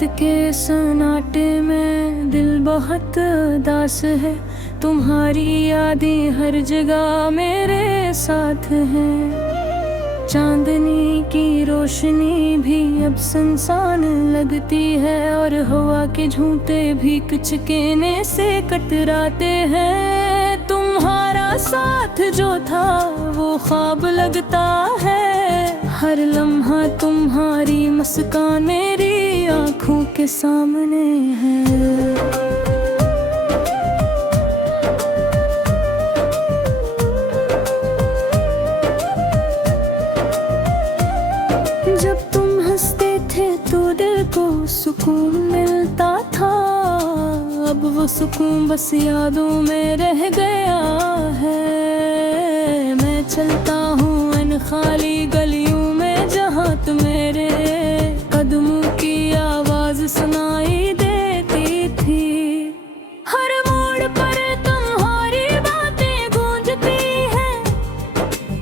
रात के सन्नाटे में दिल बहुत उदास है। तुम्हारी यादें हर जगह मेरे साथ हैं। चांदनी की रोशनी भी अब सुनसान लगती है और हवा के झूठे भी कुछ कहने से कतराते हैं। तुम्हारा साथ जो था वो ख्वाब लगता है। हर लम्हा तुम्हारी मुस्कान मेरी आँखों के सामने है। सुकून मिलता था, अब वो सुकून बस यादों में रह गया है। मैं चलता हूँ इन खाली गलियों में जहाँ तुम मेरे कदमों की आवाज सुनाई देती थी। हर मोड़ पर तुम्हारी बातें गूंजती हैं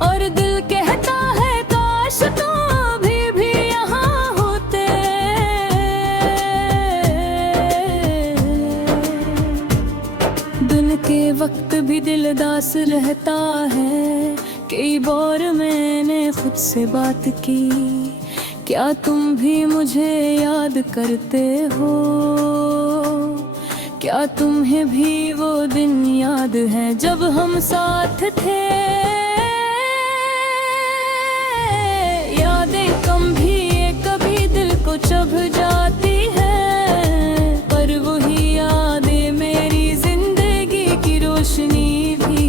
और दिल कहता है काश तुम के वक्त भी दिल उदास रहता है। कई बार मैंने खुद से बात की, क्या तुम भी मुझे याद करते हो? क्या तुम्हें भी वो दिन याद है जब हम साथ थे? यादें कम भी ये कभी दिल को चुभ जाती है, पर वही यादें मेरी रोशनी भी।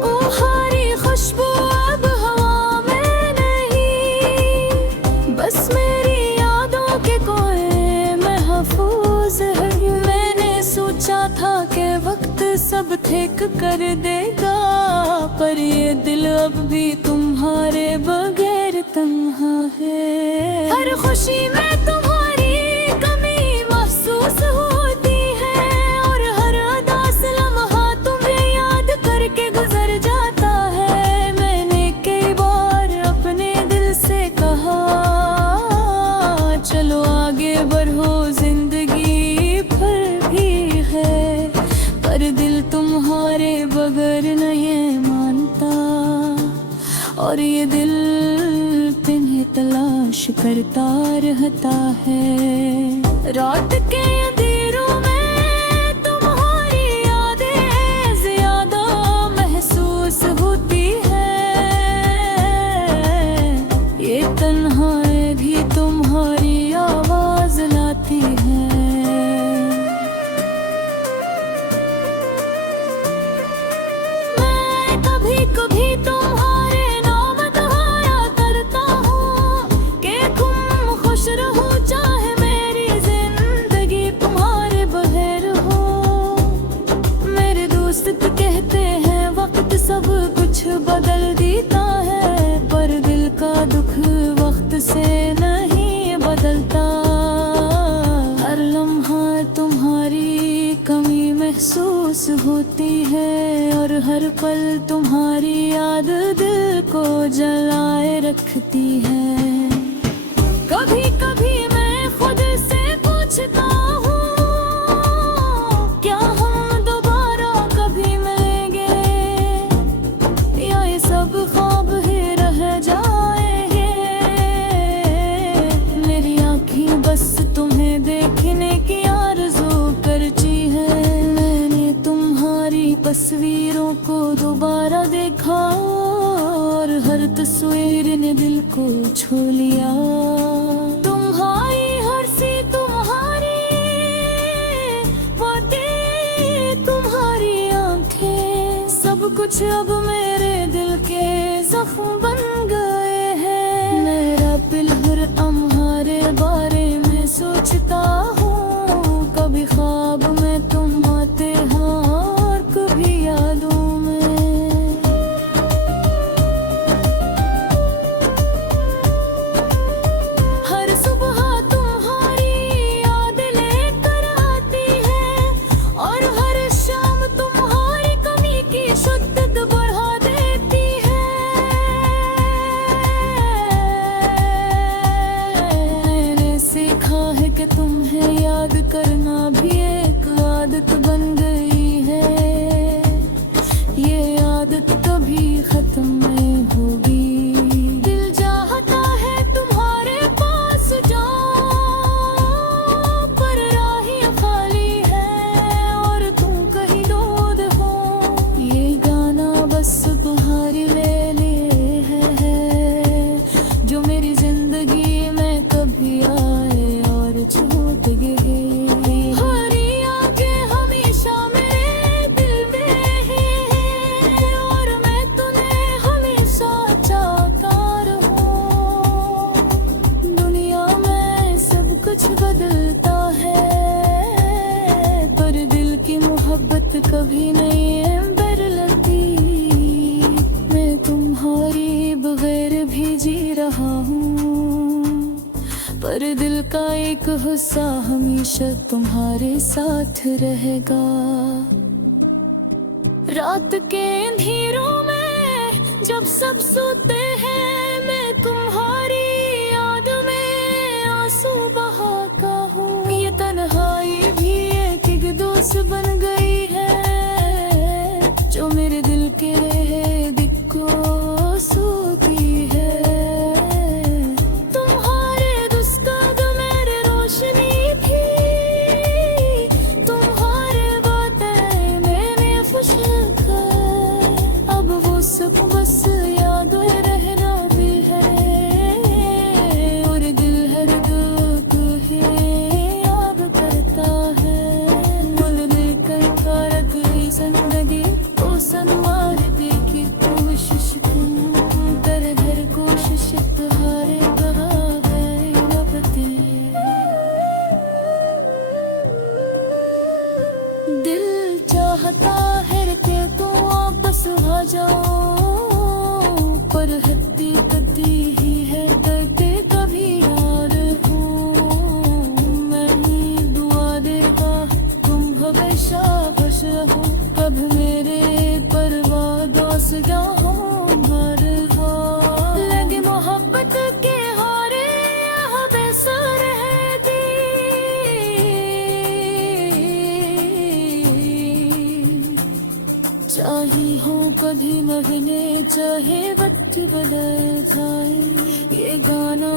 ओ हारी खुशबू अब हवा में नहीं, बस मेरी यादों के कोए महफूज है। मैंने सोचा था कि वक्त सब ठीक कर देगा, पर ये दिल अब भी तुम्हारे बगैर तन्हा है। हर खुशी में होती है और हर उदास लम्हा तुम्हें याद करके गुजर जाता है। मैंने कई बार अपने दिल से कहा चलो आगे बढ़ो, जिंदगी भर भी है, पर दिल तुम्हारे बगैर नहीं मानता और ये दिल तुम्हें तलाश करता रहता है। रात के अंधेरों में तुम्हारी यादें ज्यादा महसूस होती है। ये तन्हाई भी तुम्हारी आवाज लाती है। मैं कभी कभी तुम्हारे नाम दोहराया करता हूँ कि तुम खुश रहो, चाहे कहते हैं वक्त सब कुछ बदल देता है, पर दिल का दुख वक्त से नहीं बदलता। हर लम्हा तुम्हारी कमी महसूस होती है और हर पल तुम्हारी याद दिल को जलाए रखती है। कभी कभी मैं खुद से पूछता हूँ तस्वीरों को दोबारा देखा और हर तस्वीर ने दिल को छू लिया। तुम्हारी हर सी तुम्हारी बातें, तुम्हारी आंखें, सब कुछ अब मेरे दिल के जख्म बन गए हैं। मेरा दिल हर तुम्हारे बारे में सोचता हूँ, कभी ख्वाब में तुम आते हो यादों में। हर सुबह तुम्हारी याद लेकर आती है और हर शाम तुम्हारी कमी की शिद्दत बढ़ा देती है। जिंदगी में कभी आए और छूट गए। हरी आंखें हमेशा मेरे दिल में है और मैं तुम्हें हमेशा चाहता रहूं। दुनिया में सब कुछ बदलता है पर दिल की मोहब्बत कभी नहीं है बदलती। मैं तुम्हारी बगैर भी जी रहा हूँ पर दिल का एक हिस्सा हमेशा तुम्हारे साथ रहेगा। रात के अंधेरों में जब सब सोते हैं मैं तुम्हारी याद में आंसू बहाता हूँ। ये तन्हाई भी एक दोस्त बन गई है जो मेरे दिल के दिल को सूती है। तुम्हारे दुस्ताद मेरे रोशनी थी, तुम्हारे बातें मैंने खुशक। अब वो सब बस याद रहना भी है और दिल हर दुख ही याद करता है। जिंदगी ओ सनवार देखी कोशिश कर घर कोशिश तुम्हारे कहा है रबते। दिल चाहता है कि तुम वापस आ जाओ पर हद्दी कद्दी ही है दर्द कभी यार हूँ। मैं ही दुआ देगा तुम हमेशा खुश रहो कब मेरे परवादों से जाओ भर हो। लगे मोहब्बत के हारे बेसर रहती। चाहे हो कभी महीने चाहे वक्त बदल जाए ये गाना